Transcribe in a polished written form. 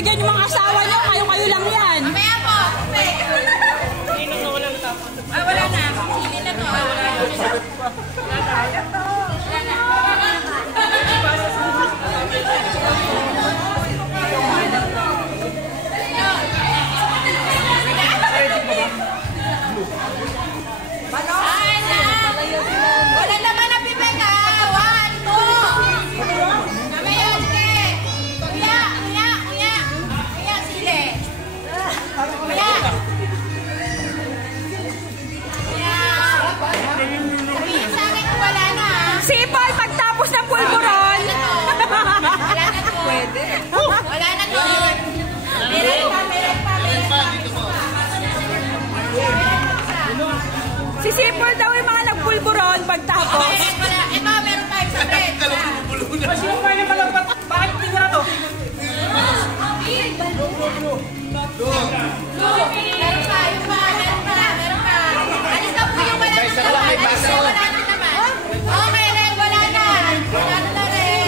bigyan yung mga asawa nyo. Kayo-kayo lang yan. Mamaya po. Wala na. Sili na to. Wala naman na pipek ha. 1, 2. Mamaya, sige. Kuya, sili. Kuya. Sabihin sa akin kung wala na. Sipol, pagtapos ng pulburon. Wala na to. Pwede. Wala na to. Meron pa. Si Sipol daw yung mga nagpulburon pagtapos. Ito, meron pa yung sabret. Sino kayo na malapat? Bakit hindi nga to? Meron pa. Alis na po yung wala na naman. Wala na naman. Okay, Ren, wala na. Wala na Ren.